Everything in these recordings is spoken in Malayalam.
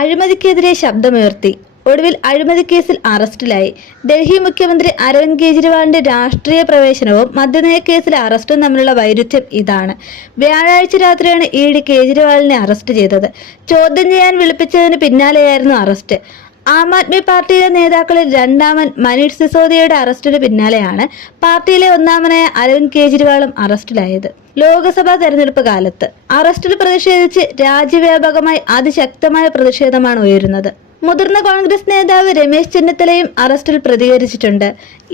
അഴിമതിക്കെതിരെ ശബ്ദമുയർത്തി. ഒടുവിൽ അഴിമതി കേസിൽ അറസ്റ്റിലായി. ഡൽഹി മുഖ്യമന്ത്രി അരവിന്ദ് കെജ്രിവാളിന്റെ രാഷ്ട്രീയ പ്രവേശനവും മദ്യനയ കേസിലെ അറസ്റ്റും തമ്മിലുള്ള വൈരുദ്ധ്യം ഇതാണ്. വ്യാഴാഴ്ച രാത്രിയാണ് ഇഡി കേജ്രിവാളിനെ അറസ്റ്റ് ചെയ്തത്. ചോദ്യം ചെയ്യാൻ വിളിപ്പിച്ചതിന് പിന്നാലെയായിരുന്നു അറസ്റ്റ്. ആം ആദ്മി പാർട്ടിയിലെ നേതാക്കളിൽ രണ്ടാമൻ മനീഷ് സിസോദിയയുടെ അറസ്റ്റിന് പിന്നാലെയാണ് പാർട്ടിയിലെ ഒന്നാമനായ അരവിന്ദ് കെജ്രിവാളും അറസ്റ്റിലായത്. ലോക്സഭാ തെരഞ്ഞെടുപ്പ് കാലത്ത് അറസ്റ്റിൽ പ്രതിഷേധിച്ച് രാജ്യവ്യാപകമായി അതിശക്തമായ പ്രതിഷേധമാണ് ഉയരുന്നത്. മുതിർന്ന കോൺഗ്രസ് നേതാവ് രമേശ് ചെന്നിത്തലയും അറസ്റ്റിൽ പ്രതികരിച്ചിട്ടുണ്ട്.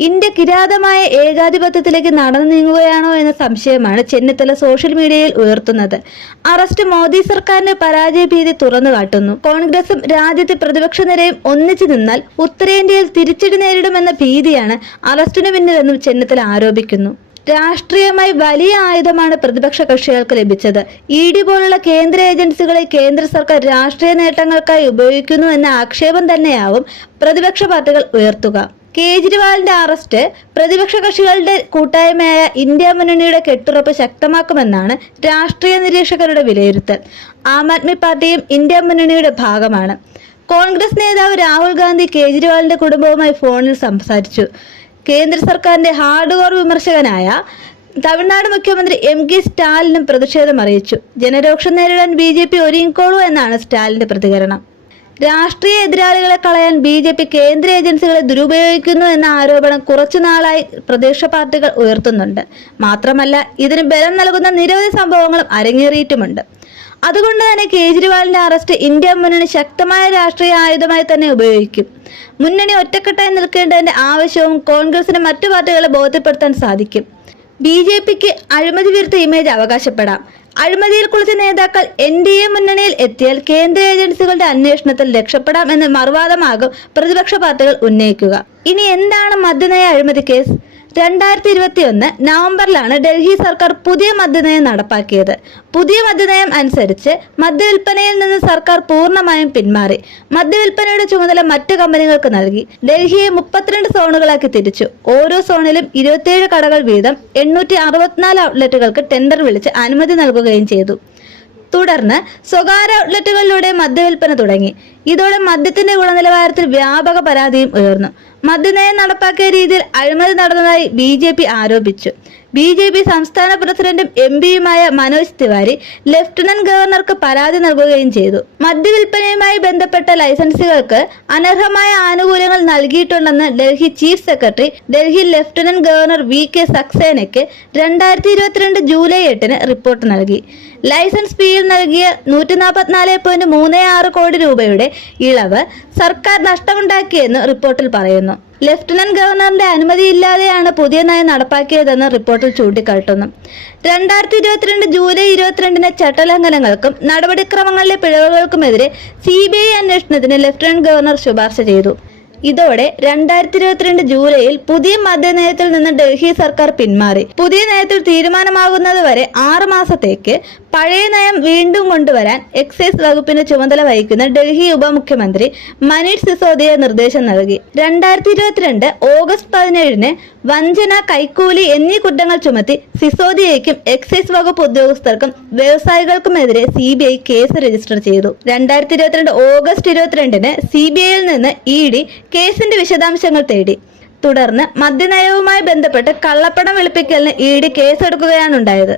ഇന്ത്യ കിരാതമായ ഏകാധിപത്യത്തിലേക്ക് നടന്നു നീങ്ങുകയാണോ എന്ന സംശയമാണ് ചെന്നിത്തല സോഷ്യൽ മീഡിയയിൽ ഉയർത്തുന്നത്. അറസ്റ്റ് മോദി സർക്കാരിന്റെ പരാജയഭീതി തുറന്നു കാട്ടുന്നു. കോൺഗ്രസും രാജ്യത്തെ പ്രതിപക്ഷ നിരയും ഒന്നിച്ചു നിന്നാൽ ഉത്തരേന്ത്യയിൽ തിരിച്ചടി നേരിടുമെന്ന ഭീതിയാണ് അറസ്റ്റിനു പിന്നിലെന്നും ചെന്നിത്തല ആരോപിക്കുന്നു. രാഷ്ട്രീയമായി വലിയ ആയുധമാണ് പ്രതിപക്ഷ കക്ഷികൾക്ക് ലഭിച്ചത്. ഇഡി പോലുള്ള കേന്ദ്ര ഏജൻസികളെ കേന്ദ്ര സർക്കാർ രാഷ്ട്രീയ നേട്ടങ്ങൾക്കായി ഉപയോഗിക്കുന്നു എന്ന ആക്ഷേപം തന്നെയാവും പ്രതിപക്ഷ പാർട്ടികൾ ഉയർത്തുക. കേജ്രിവാളിന്റെ അറസ്റ്റ് പ്രതിപക്ഷ കക്ഷികളുടെ കൂട്ടായ്മയായ ഇന്ത്യ മുന്നണിയുടെ കെട്ടുറപ്പ് ശക്തമാക്കുമെന്നാണ് രാഷ്ട്രീയ നിരീക്ഷകരുടെ വിലയിരുത്തൽ. ആം ആദ്മി പാർട്ടിയും ഇന്ത്യ മുന്നണിയുടെ ഭാഗമാണ്. കോൺഗ്രസ് നേതാവ് രാഹുൽ ഗാന്ധി കേജ്രിവാളിന്റെ കുടുംബവുമായി ഫോണിൽ സംസാരിച്ചു. കേന്ദ്ര സർക്കാരിന്റെ ഹാർഡ് കോർ വിമർശകനായ തമിഴ്നാട് മുഖ്യമന്ത്രി കെ സ്റ്റാലിനും പ്രതിഷേധം അറിയിച്ചു. ജനരോക്ഷം നേരിടാൻ BJP ഒരുങ്ങിക്കോളൂ എന്നാണ് സ്റ്റാലിന്റെ പ്രതികരണം. രാഷ്ട്രീയ എതിരാളികളെ കളയാൻ BJP കേന്ദ്ര ഏജൻസികളെ ദുരുപയോഗിക്കുന്നു എന്ന ആരോപണം കുറച്ചുനാളായി പ്രതിപക്ഷ പാർട്ടികൾ ഉയർത്തുന്നുണ്ട്. മാത്രമല്ല ഇതിന് ബലം നൽകുന്ന നിരവധി സംഭവങ്ങളും അരങ്ങേറിയിട്ടുമുണ്ട്. അതുകൊണ്ട് തന്നെ കേജ്രിവാളിന്റെ അറസ്റ്റ് ഇന്ത്യ മുന്നണി ശക്തമായ രാഷ്ട്രീയ ആയുധമായി തന്നെ ഉപയോഗിക്കും. മുന്നണി ഒറ്റക്കെട്ടായി നിൽക്കേണ്ടതിന്റെ ആവശ്യവും കോൺഗ്രസിന് മറ്റു പാർട്ടികളെ ബോധ്യപ്പെടുത്താൻ സാധിക്കും. BJPക്ക് അഴിമതി വിരുദ്ധ ഇമേജ് അവകാശപ്പെടാം. അഴിമതിയിൽ കുളിച്ച നേതാക്കൾ NDA മുന്നണിയിൽ എത്തിയാൽ കേന്ദ്ര ഏജൻസികളുടെ അന്വേഷണത്തിൽ രക്ഷപ്പെടാം എന്ന മറുവാദമാകും പ്രതിപക്ഷ പാർട്ടികൾ ഉന്നയിക്കുക. ഇനി എന്താണ് മദ്യനയ അഴിമതി കേസ്? 2021 നവംബറിലാണ് ഡൽഹി സർക്കാർ പുതിയ മദ്യനയം നടപ്പാക്കിയത്. പുതിയ മദ്യനയം അനുസരിച്ച് മദ്യവിൽപ്പനയിൽ നിന്ന് സർക്കാർ പൂർണ്ണമായും പിന്മാറി. മദ്യവിൽപ്പനയുടെ ചുമതല മറ്റു കമ്പനികൾക്ക് നൽകി. ഡൽഹിയെ 32 സോണുകളാക്കി തിരിച്ചു. ഓരോ സോണിലും 27 കടകൾ വീതം 864 ഔട്ട്ലെറ്റുകൾക്ക് ടെൻഡർ വിളിച്ച് അനുമതി നൽകുകയും ചെയ്തു. തുടർന്ന് സ്വകാര്യ ഔട്ട്ലെറ്റുകളിലൂടെ മദ്യവിൽപ്പന തുടങ്ങി. ഇതോടെ മദ്യത്തിന്റെ ഗുണനിലവാരത്തിൽ വ്യാപക പരാതിയും ഉയർന്നു. മദ്യനയം നടപ്പാക്കിയ രീതിയിൽ അഴിമതി നടന്നതായി BJP ആരോപിച്ചു. BJP സംസ്ഥാന പ്രസിഡന്റും MPയുമായ മനോജ് തിവാരി ലഫ്റ്റനന്റ് ഗവർണർക്ക് പരാതി നൽകുകയും ചെയ്തു. മദ്യവിൽപ്പനയുമായി ബന്ധപ്പെട്ട ലൈസൻസുകൾക്ക് അനർഹമായ ആനുകൂല്യങ്ങൾ നൽകിയിട്ടുണ്ടെന്ന് Delhi chief secretary Delhi lieutenant governor VK സക്സേനയ്ക്ക് 2022 July 8 report നൽകി. ലൈസൻസ് ഫീയിൽ നൽകിയ 144.36 കോടി രൂപയുടെ ഇളവ് സർക്കാർ നഷ്ടമുണ്ടാക്കിയെന്ന് റിപ്പോർട്ടിൽ പറയുന്നു. ലഫ്റ്റനന്റ് ഗവർണറിന്റെ അനുമതിയില്ലാതെയാണ് പുതിയ നയം നടപ്പാക്കിയതെന്ന് റിപ്പോർട്ടിൽ ചൂണ്ടിക്കാട്ടുന്നു. 2022 ജൂലൈ 22 ചട്ടലംഘനങ്ങൾക്കും നടപടിക്രമങ്ങളിലെ പിഴവുകൾക്കുമെതിരെ CBI അന്വേഷണത്തിന് ലഫ്റ്റനന്റ് ഗവർണർ ശുപാർശ ചെയ്തു. ഇതോടെ 2022 ജൂലൈയിൽ പുതിയ മദ്യനയത്തിൽ നിന്ന് ഡൽഹി സർക്കാർ പിന്മാറി. പുതിയ നയത്തിൽ തീരുമാനമാകുന്നത് വരെ 6 മാസത്തേക്ക് പഴയ നയം വീണ്ടും കൊണ്ടുവരാൻ എക്സൈസ് വകുപ്പിന് ചുമതല വഹിക്കുന്ന ഡൽഹി ഉപമുഖ്യമന്ത്രി മനീഷ് സിസോദിയ നിർദ്ദേശം നൽകി. 2022 ഓഗസ്റ്റ് 17 വഞ്ചന, കൈക്കൂലി എന്നീ കുറ്റങ്ങൾ ചുമത്തി സിസോദിയയ്ക്കും എക്സൈസ് വകുപ്പ് ഉദ്യോഗസ്ഥർക്കും വ്യവസായികൾക്കുമെതിരെ CBI കേസ് രജിസ്റ്റർ ചെയ്തു. 2022 ഓഗസ്റ്റ് 22 CBIയിൽ നിന്ന് ED കേസിന്റെ വിശദാംശങ്ങൾ തേടി. തുടർന്ന് മദ്യനയവുമായി ബന്ധപ്പെട്ട് കള്ളപ്പണം വെളുപ്പിക്കലിന് ED കേസെടുക്കുകയാണുണ്ടായത്.